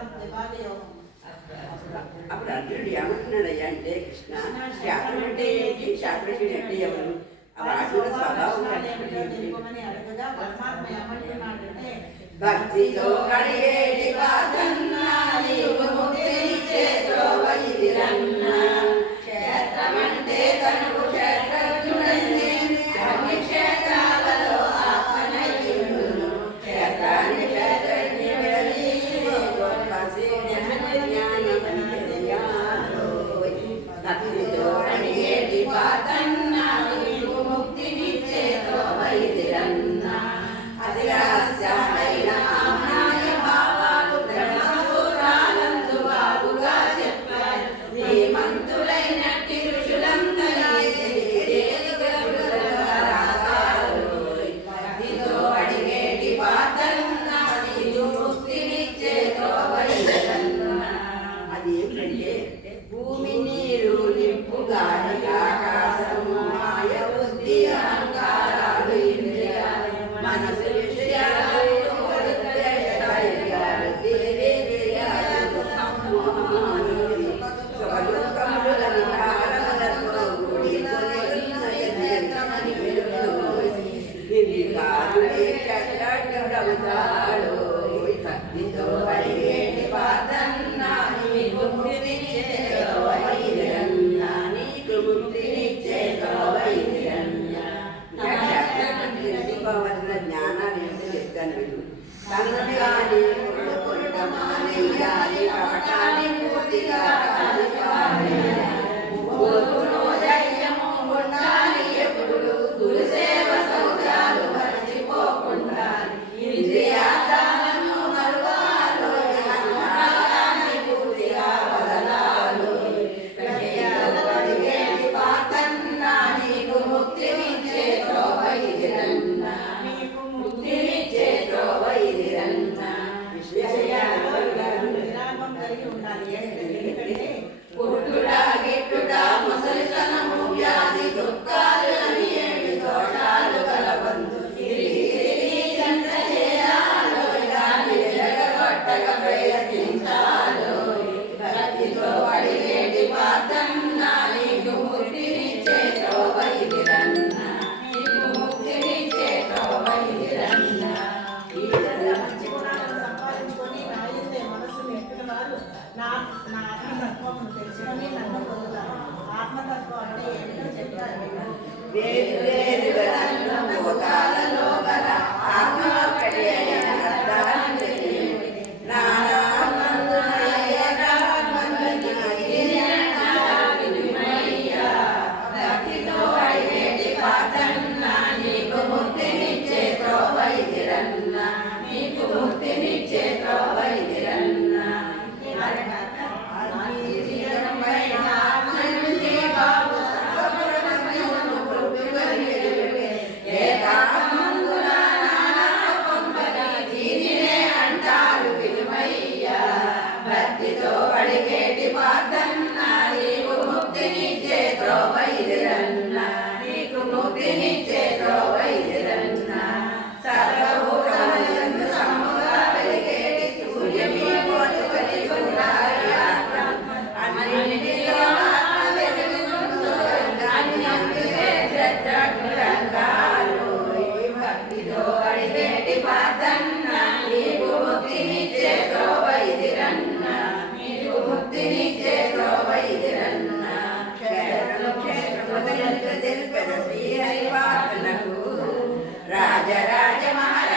ಅವರು ಅರ್ಜುನುಡು ಯಾವನಯ್ಯ ಅಂತೆ ಕೃಷ್ಣ ಶಾಸ್ತ್ರಪಟ್ಟೆ ఏంటి శాస్త్రజ్ఞుడు అంటే ఎవరు భక్తితో కడిగేటి భూమి మనసు సంగతి కానీ కొడుకులుట మానేయాలి కపటాన్ని పూర్తిగా Tunggal నా ఆత్మతత్వం అంటే ఏమిటో చెప్తారు వేరు Lord. తెలిపెదవి రాజరాజ మహారాజ